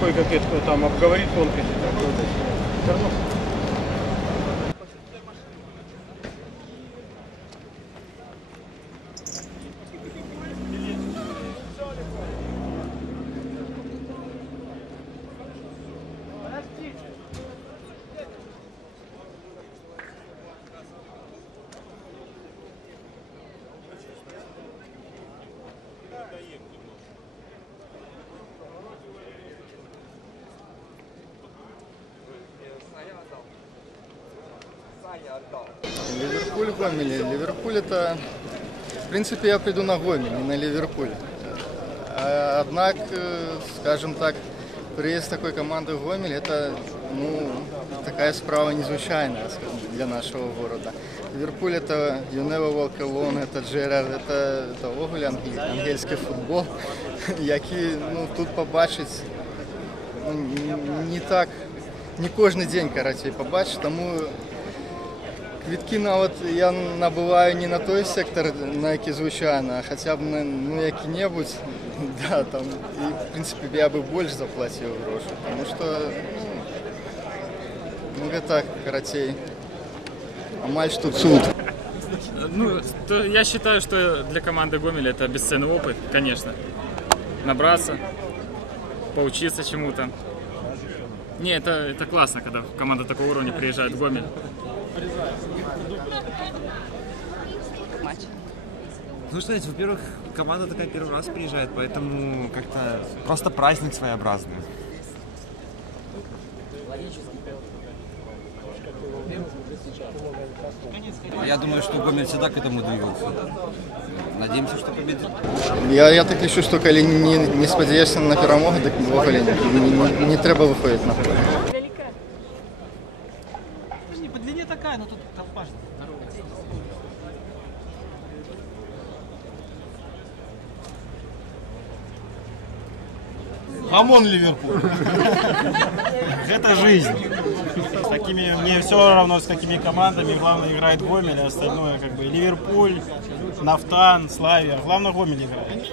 кое-какие там обговорит тонкости. Ливерпуль, Гомель. Ливерпуль это, в принципе, я приду на Гомель, не на Ливерпуль. Однако, скажем так, приезд такой команды в Гомель это, такая справа незвичайная, скажем, для нашего города. Ливерпуль это You Never Walk Alone, это Джерард, это огуль ангельський футбол, який тут побачить не кожен день, короче, побачить, тому квитки я набуваю не на той сектор, на який звичайно, а хоча б на який-небудь, да, там, і, в принципі, я би більше заплатив гроші, тому що, это, короче, амаль что суд. Я считаю, что для команды Гомеля это бесценный опыт, конечно. Набраться, поучиться чему-то. Не, это классно, когда команда такого уровня приезжает в Гомель. Ну что, во-первых, команда такая первый раз приезжает, поэтому как-то просто праздник своеобразный. Я думаю, что Гомель всегда к этому двигался. Надеемся, что победит. Я так лічу, що коли не сподіваєшся на перемогу, так не треба виходити на поле. По длине такая, но тут компашка. Хамон Ливерпуль. Это жизнь. Мне все равно, с какими командами. Главное, играет Гомель, а остальное как бы Ливерпуль, Нафтан, Славия. Главное, Гомель играет.